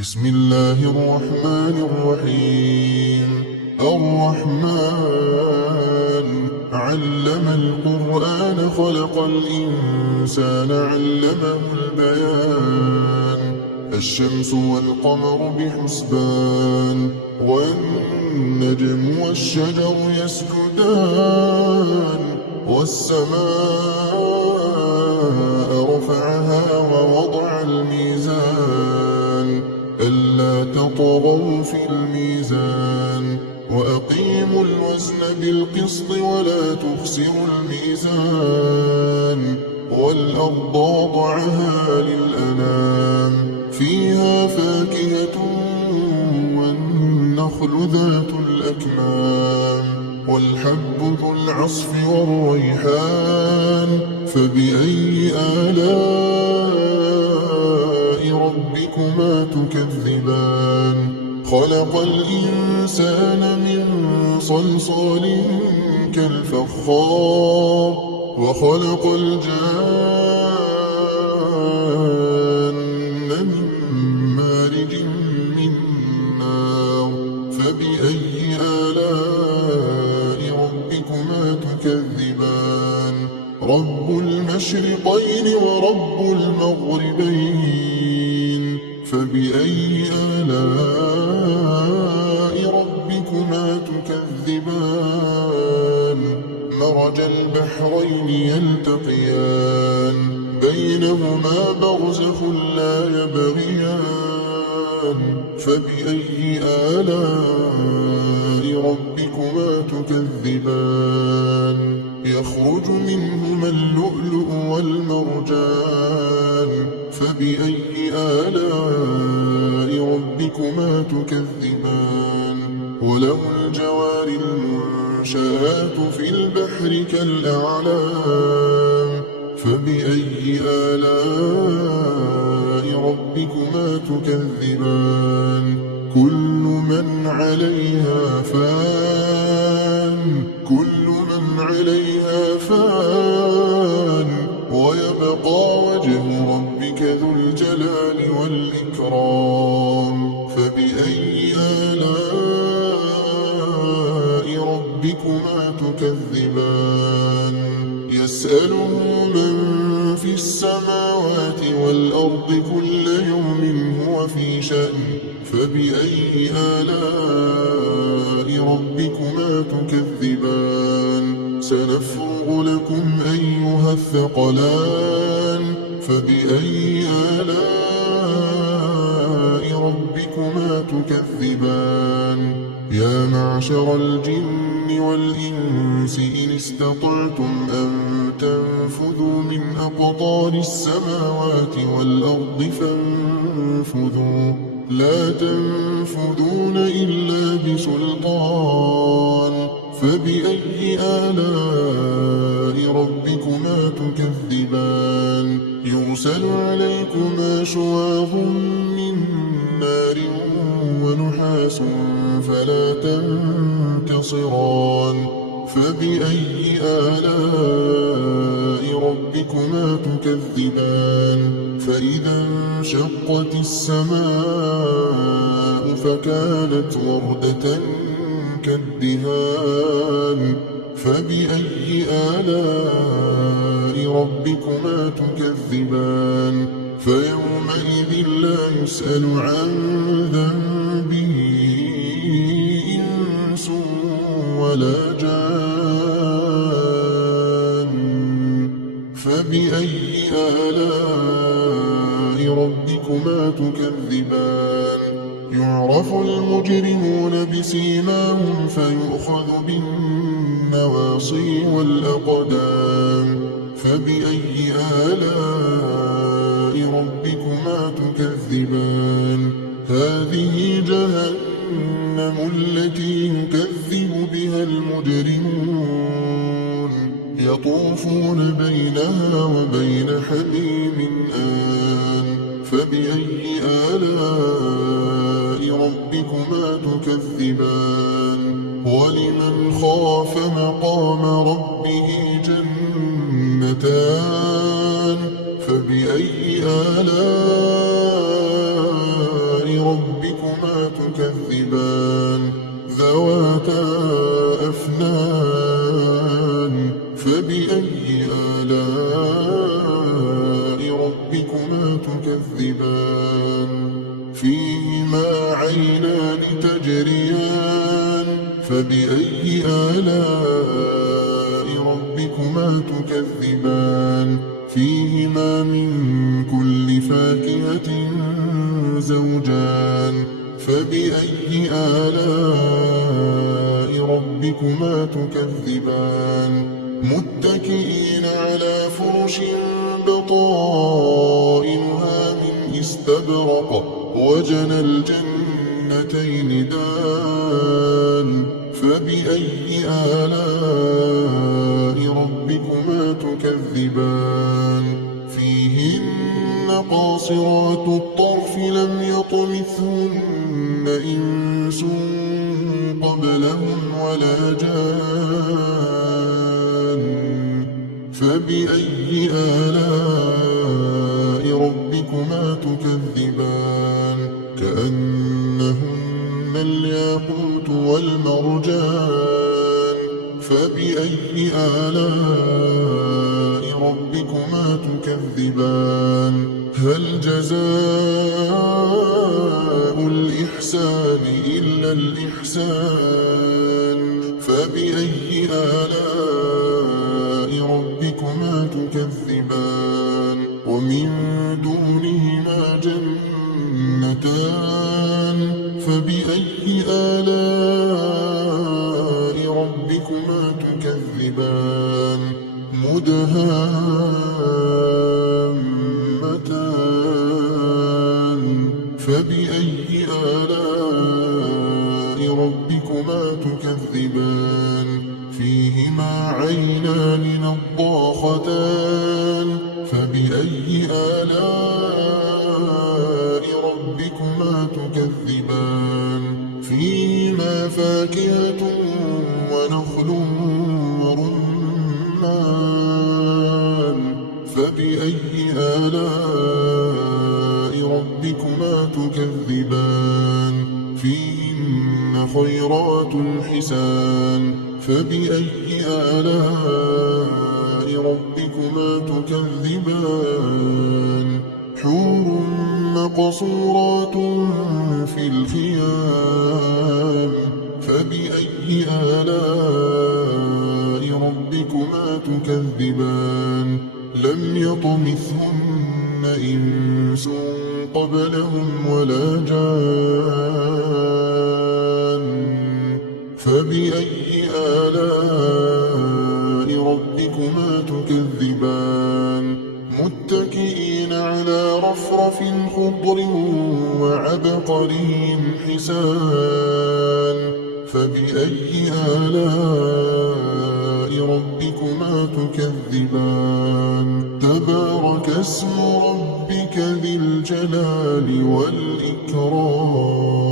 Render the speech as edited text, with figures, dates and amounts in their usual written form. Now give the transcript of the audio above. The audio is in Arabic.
بسم الله الرحمن الرحيم. الرحمن علم القرآن خلق الإنسان علمه البيان. الشمس والقمر بحسبان والنجم والشجر يسجدان والسماء رفعها ووضع الميزان ألا تطغوا في الميزان وأقيموا الوزن بالقسط ولا تخسروا الميزان والأرض وضعها للأنام فيها فاكهة والنخل ذات الأكمام والحب ذو العصف والريحان فبأي آلاء ربكما تكذبان خلق الإنسان من صلصال كالفخار وخلق الجان من مارج من نار فبأي آلاء ربكما تكذبان رب المشرقين ورب المغربين فبأي آلاء ربكما تكذبان مرج البحرين يلتقيان بينهما برزخ لا يبغيان فبأي آلاء ربكما تكذبان يخرج منهما اللؤلؤ والمرجان فبأي آلاء ربكما تكذبان وله الجوار المنشآت في البحر كالأعلام فبأي آلاء ربكما تكذبان كل من عليها فان ويبقى وجه ربك ذو الجلال والإكرام فبأي آلاء ربكما تكذبان يسأله من في السماوات والأرض كل يوم هو في شأن فبأي آلاء ربكما تكذبان سنفرغ لكم أيها الثقلان فبأي آلاء ربكما تكذبان يا معشر الجن والإنس إن استطعتم أن تنفذوا من أقطار السماوات والأرض فانفذوا لا تنفذون إلا بسلطان فبأي آلاء ربكما تكذبان يرسل عليكما شواظ من نار ونحاس فلا تنتصران فبأي آلاء ربكما تكذبان فإذا انشقت السماء فكانت وردة كالدهان فبأي آلاء ربكما تكذبان فيومئذ لا يسأل عن ذنبه إنس ولا جان فبأي آلاء ربكما تكذبان يعرف المجرمون بسيماهم فيؤخذ بالنواصي والأقدام فبأي آلاء ربكما تكذبان هذه جهنم التي يكذب بها المجرمون يطوفون بينها وبين حميم آن فبأي آلاء ربكما تكذبان ولمن خاف مقام ربه جنتان فبأي آلاء ربكما تكذبان ذواتا أفنان فبأي آلاء ربكما تكذبان فيهما عينان تجريان فبأي آلاء ربكما تكذبان فيهما من كل فاكهة زوجان فبأي آلاء ربكما تكذبان متكئين على فرش بطائنها من استبرق وجنى الجنتين دان فبأي آلاء ربكما تكذبان فيهن قاصرات الطرف لم يطمثهن إنس قبلهم ولا جان فبأي آلاء ربكما تكذبان كأنهن الياقوت والمرجان فبأي آلاء ربكما تكذبان هل جزاء الإحسان إلا الإحسان فبأي آلاء ربكما تكذبان ومن دونهما جنتان فبأي آلاء ربكما تكذبان مدهامتان فبأي آلاء ربكما تكذبان فيهما عينان نضاختان فبأي آلاء ربكما تكذبان فيهما فاكهة ونخل ورمان فبأي آلاء ربكما تكذبان فيهن خيرات حسان فبأي آلاء ربكما تكذبان حور مقصورات في الخيام فبأي آلاء ربكما تكذبان لم يطمثهن إنس قبلهم ولا جان فبأي آلاء ربكما تكذبان متكئين على رفرف خضر وعبقري حسان فبأي آلاء ربكما تكذبان تبارك اسم ربك ذي الجلال والإكرام